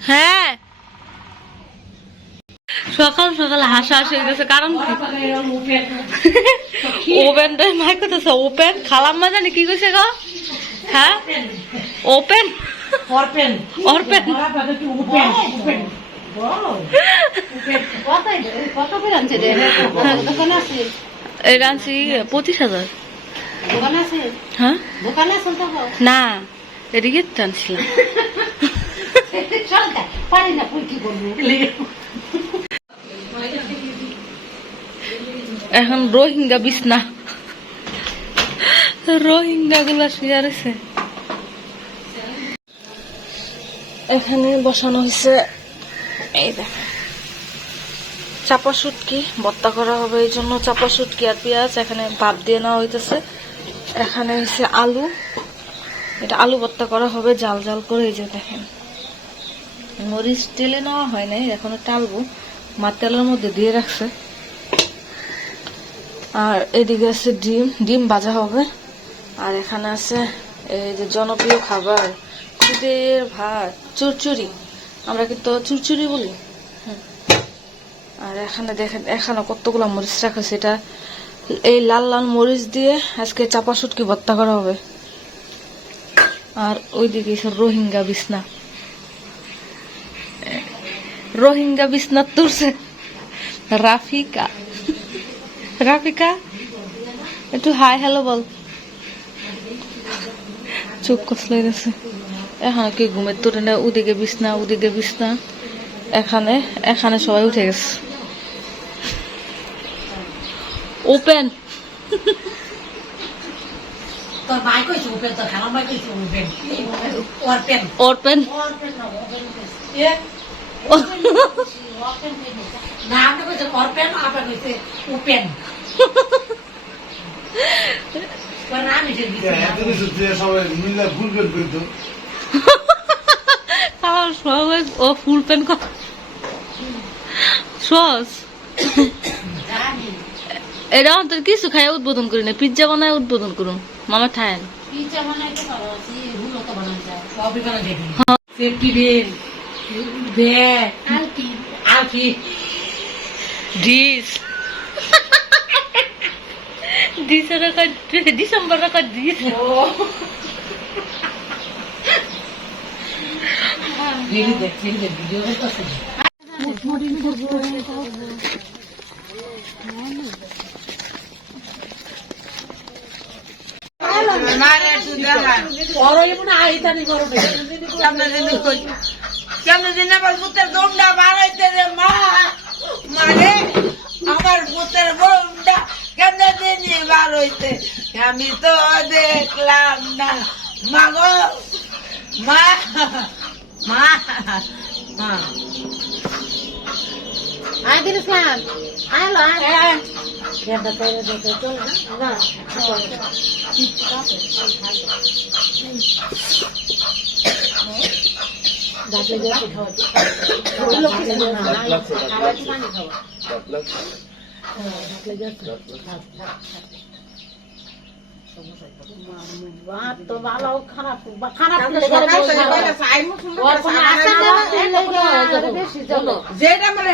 হ্যাঁ সকাল সকাল হাসাহাসি হইতেছে কারণ ওপেনটাই মাই করতেছে ওপেন খালাম্মা জানি কি কইছে গো হ্যাঁ ওপেন অরপেন অরপেন এই রাঁচি 25,000 হ্যাঁ না এদিকে টানছিলাম এখন রোহিঙ্গা বিছনা রোহিঙ্গা গুলা শুয়ে রয়েছে এখানে বসানো হয়েছে এই দেখেন চাপা শুটকি ভর্তা করা হবে এই জন্য চাপা শুটকি আর পেঁয়াজ এখানে ভাপ দিয়ে নেওয়া হইতেছে এখানে হচ্ছে আলু এটা আলু ভর্তা করা হবে জাল জাল করে এই যে দেখেন মরিচ তেলে নেওয়া হয় নাই এখনো টালবো মা তেলের মধ্যে দিয়ে রাখছে আর এদিকে আছে ডিম ডিম ভাজা হবে আর এখানে আছে এই যে জনপ্রিয় খাবার খুদের ভাত চুরচুরি আমরা কিন্তু চুরচুরি বলি আর এখানে দেখেন এখানে কতগুলো মরিচ রাখা সেটা এই লাল লাল মরিচ দিয়ে আজকে চাপা শুটকি ভর্তা করা হবে আর ওইদিকে রোহিঙ্গা বিছনা রোহিঙ্গা বিছনা তুলছে রাফিকা রাফিকা একটু হাই হ্যালো বল চোখ কসলে গেছে এখন কি ঘুমের তোরে না ওদিকে বিছনা এখানে এখানে সবাই উঠে গেছে ওপেন ওপেন ও ফুল প্যান্ট সস এটা অন্তর কিছু খাই উদ্বোধন করি না পিজ্জা বানায় উদ্বোধন করুন মামা ঠায় ডিসেম্বর রাখা ডিস আমি তো দেখলাম না মাগো মা মা মা আয় দিন ইসলাম আয় লো আয় কেডা কইরা দেখে চল না ডাকলে যাচ্ছে খাওয়া ওই লোক কি না খাওয়া পানি খাওয়া ডাকলে যাচ্ছে তো ভালো খারাপ খারাপ যেটা মানে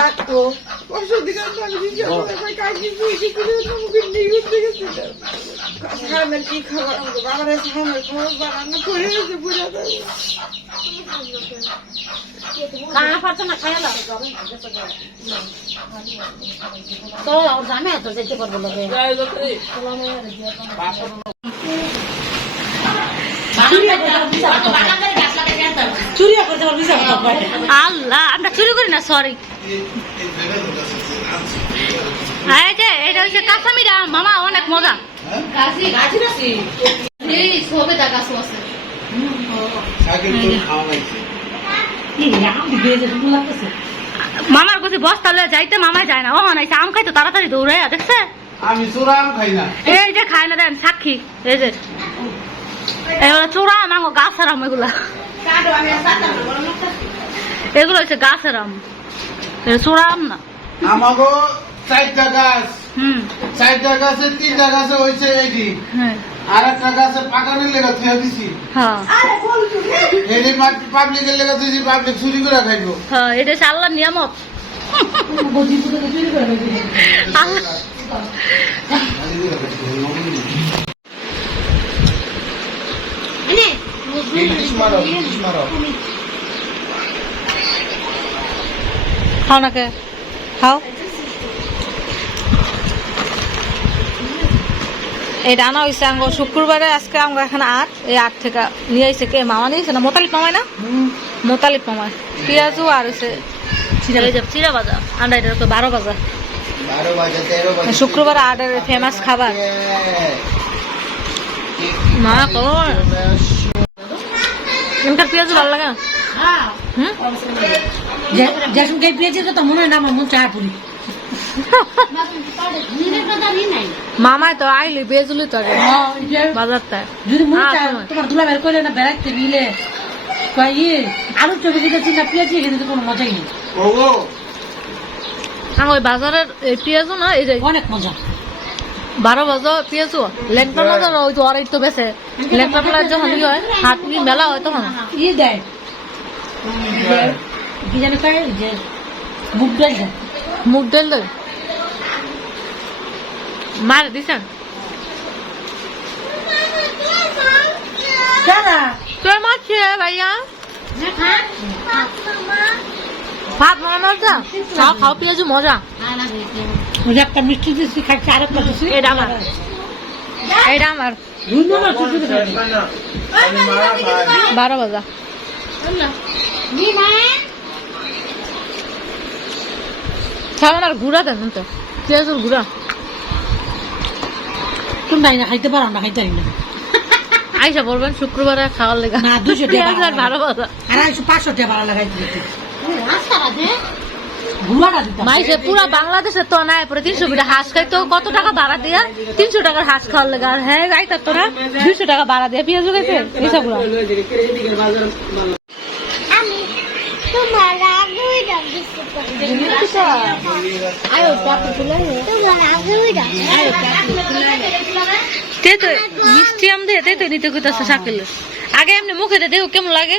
ডাক্তো কি খাবার বাবার খাবার বানানো করে খাওয়া পারছো না খাইলা তো জানে তো যেতে পারবো লোকে আল্লাহ আমরা চুরি করি না সরি এটা হচ্ছে কাঁচামিরা মামা অনেক মজা মামার কাছে বস্তা লয়ে যাইতে মামা যায় না ও নাইছে আম খাইতো তাড়াতাড়ি দৌড়াইয়া দেখছে আমি চোরা আম খাই না এই যে খায় না দেন সাক্ষী এই যে এগুলো চোরা আম আঙ্গো গাছের আম এগুলো হচ্ছে গাছের আম চোরা আম না আমাগো 4টা গাছ 4টা গাছে 3টা গাছে হয়েছে এই হ্যাঁ আর একটা গাছে পাকানোর লেগে থুয়ে দিছি হ্যাঁ এই পাবলিকের লেগে দিছি পাবলিক চুরি করে খাইবো হ্যাঁ এটা হচ্ছে আল্লাহর নিয়ামত আল্লাহ খাও না কে খাও এই রান্না হয়েছে আঙ্গ শুক্রবারে আজকে আঙ্গ এখানে 8 এই 8 থেকে নিয়ে আইছে কে মামা নিয়েছে না মোতালিব মামায় না মোতালিব মামায় পেঁয়াজু আর হচ্ছে চিরা ভাজা আন্ডা এটা তো 12 ভাজা শুক্রবার 8 এর ফেমাস খাবার মা কো এমকার পেঁয়াজু ভালো লাগে হুম যেসব গাই পেয়েছে তো মনে হয় না আমার মন চায় পুরি মামায় তো আইলি বেজুলি তো আগে বাজারটা যদি মনে চায় তোমার দুলা বের করে না বেড়াইতে মিলে আলুর চোখে দিতেছি না পেঁয়াজি খেতে কোনো মজাই নেই ওই বাজারের এই পেঁয়াজও না এই যে অনেক মজা 12 বাজা পেঁয়াজও লেংটা মজা ওই তো অরাই তো বেছে লেংটা মেলা যখন ই হয় হাট মেলা হয় তখন দেয় কি জানি কয় যে মুগ ডাল দেয় মুগ ডাল দেয় মার দিছেন দাদা তোর মারছে ভাইয়া ভাত মজা খাও খাও পেঁয়াজু মজা ওই যে একটা মিষ্টি দিচ্ছি খাচ্ছি আর একটা দিচ্ছি এটা আমার এটা আমার 12 বাজা খাওয়ান আর গুড়া দেন তো পেঁয়াজুর গুড়া তুমি না খাইতে পারো না খাইতে পারি না আইসা বলবেন শুক্রবারে খাওয়ার লেগে না 200 টাকা পেঁয়াজ আর 12 বাজা আর 500 টাকা ভাড়া লাগাইতে গুড়াটা দিতাম মাইসে পুরা বাংলাদেশে তো নাই পরে 300 টাকা হাঁস খাইতো কত টাকা ভাড়া দিয়া 300 টাকার হাঁস খাওয়ার লেগে আর হ্যাঁ গাইতার তোরা 200 টাকা ভাড়া দিয়া পেঁয়াজ খাইছে এইসব গুলো মিষ্টি আম দিয়ে তেতো নিতে কইতাছে শাকিল আগে এমনি মুখে দিয়ে দেখো কেমন লাগে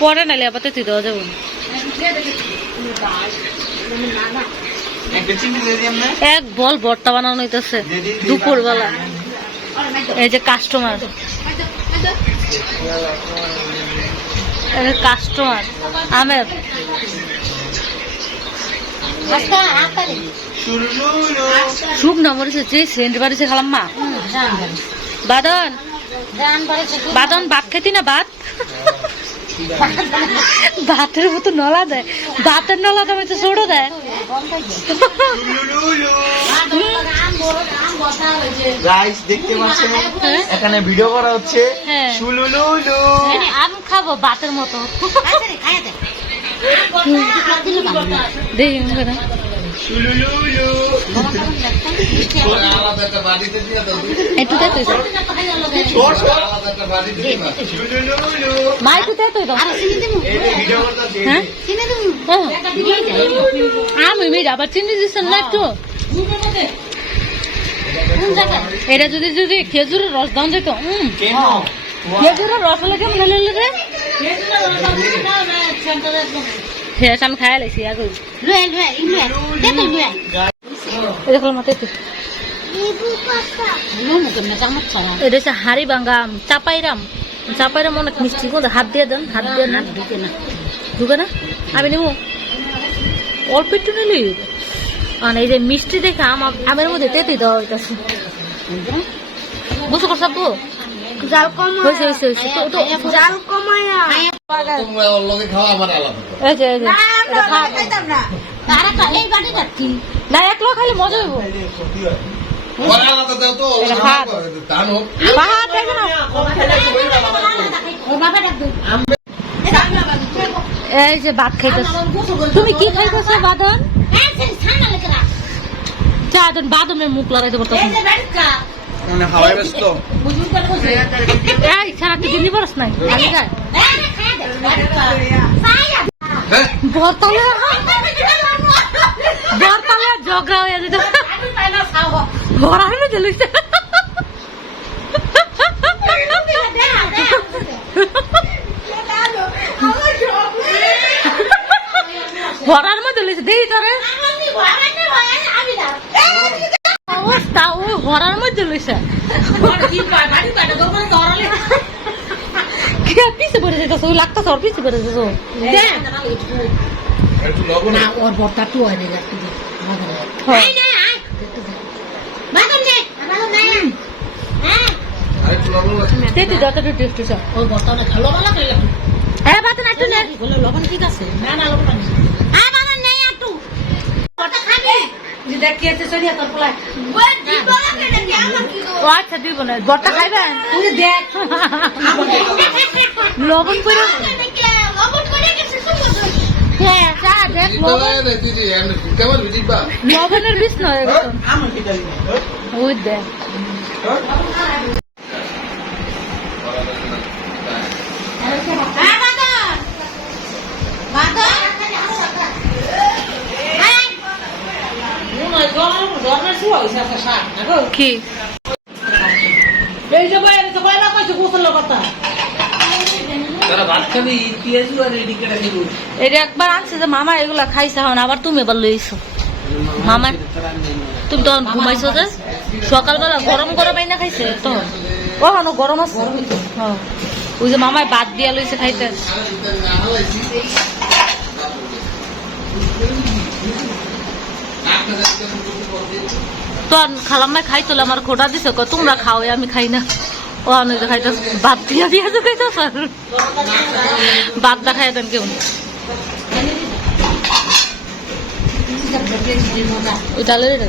পরে নাইলে আবার তেতো দেওয়া যাবে এক বল ভর্তা বানানো হইতেছে দুপুর বেলা এই যে কাস্টমার কাস্টমার আমের সুখ না মরেছে যে সেন্ট বাড়িছে খালাম মা বাদন বাদন ভাত খেতি না ভাত ভাতের মতো নলা দেয় ভাতের নলা তো হচ্ছে ছোট দেয় গাইস দেখতে পাচ্ছেন এখানে ভিডিও করা হচ্ছে শুলুলুলু আম খাবো ভাতের মতো দেখি শুলুলুলু একটু দে তুই মা একটু দে তুই হ্যাঁ আমি মেয়ে আবার চিনি দিচ্ছেন না একটু এটা যদি যদি খেজুরের রস দাম যেত খেজুরের রস হলে কেমন হলে রে শেষ আমি খাই লাইছি আগে দেখলাম মাতে এটা হচ্ছে হাড়ি বাঙ্গাম চাপাইরাম চাপাইরাম অনেক মিষ্টি কোন হাত দিয়ে দেন হাত দিয়ে দেন ঢুকে না আমি নেবো অল্প একটু নিলি মানে এই যে মিষ্টি দেখে আমের মধ্যে তেতে দেওয়া হইতেছে বুঝতে পারছ আপু জাল কম হয়েছে হয়েছে হয়েছে জাল কমায়া এই যে এটা খা। না এক লোক খালি মজা হইব ভাত খাইবে না এই যে ভাত খাইতেছ তুমি কি খাইতেছ বাদন চা দেন বাদনের মুখ লড়াইতে পারতেছ এই সারা তুই দিল্লি পড়াস নাই বরতলে বরতলে ঝগড়া হয়ে যেত ভরা হয়ে দিল দেই তোরে অবস্থা ওই ঘরের মধ্যে লইছে কি আর পিছে পড়ে যেতেছ ওই লাগতেছে ওর পিছে পড়ে যেতেছ না ওর বরটা টু হয় না তেতি যতটা টেস্ট হচ্ছে ওই বরটা অনেক ভালো ভালো করে হ্যাঁ বাত না একটু নেই বলে লবণ ঠিক আছে না না লবণ নেই হ্যাঁ বাবা নেই একটু বরটা খাবি যে দেখি আছে সরিয়া তোর পোলা ও আচ্ছা দিব না বরটা খাইবেন তুই দেখ লবণ করে হ্যাঁ যা দেখ লবণের বিষ নয় ওই দেখ কি এই যে বাইরে তো কয়লা কইছে গোসল কথা এটা একবার আনছে যে মামা এগুলা খাইছে হন আবার তুমি এবার লইছো মামা তুমি তখন ঘুমাইছো যে সকালবেলা গরম গরম আইনা খাইছে তখন ওখানে গরম আছে হ্যাঁ ওই যে মামায় বাদ দিয়া লইছে খাইতে তখন খালাম্মায় খাইতো আমার খোটা দিছে তোমরা খাও আমি খাই না ও অনেক খাইতে বাদ দিয়া দিয়া তো খাইতো বাদ দা খাই দেন কেউ ওই ডালের এটা